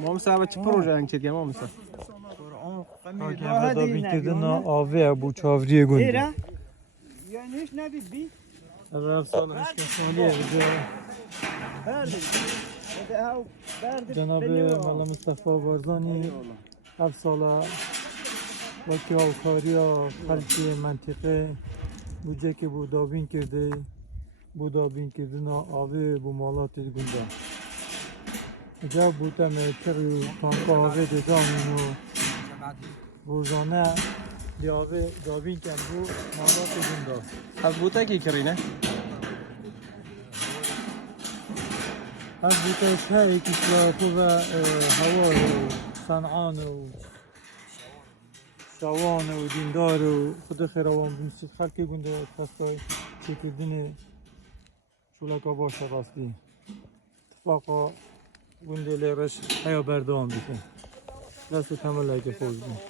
ما مسا چه پروژه انگ چیه ما مسا که دابین کردن آوه بو چاوری گنده یعنیش نبی بی رفت سال هشت سالیه جناب مولا مصطفی بارزانی 7 ساله وکی آوکاریا خلقی منطقه بوجه که بو دابین کرده بو دابین کردن آوه بو مالات گنده جا بودم چقی تانکا آوه دامین و روزانه دی آوه دابین کن بو مالات گنده از بوته کی کرینه از بوتش هایی که خوب هوا و صنعان و شوان و دیندار و خود خیروان بمسید خلقی گنده خستای چه کردن شولکا باشه راستی اتفاقا گنده لیرش هیا بردوان بیتن دست کمال که خوز بید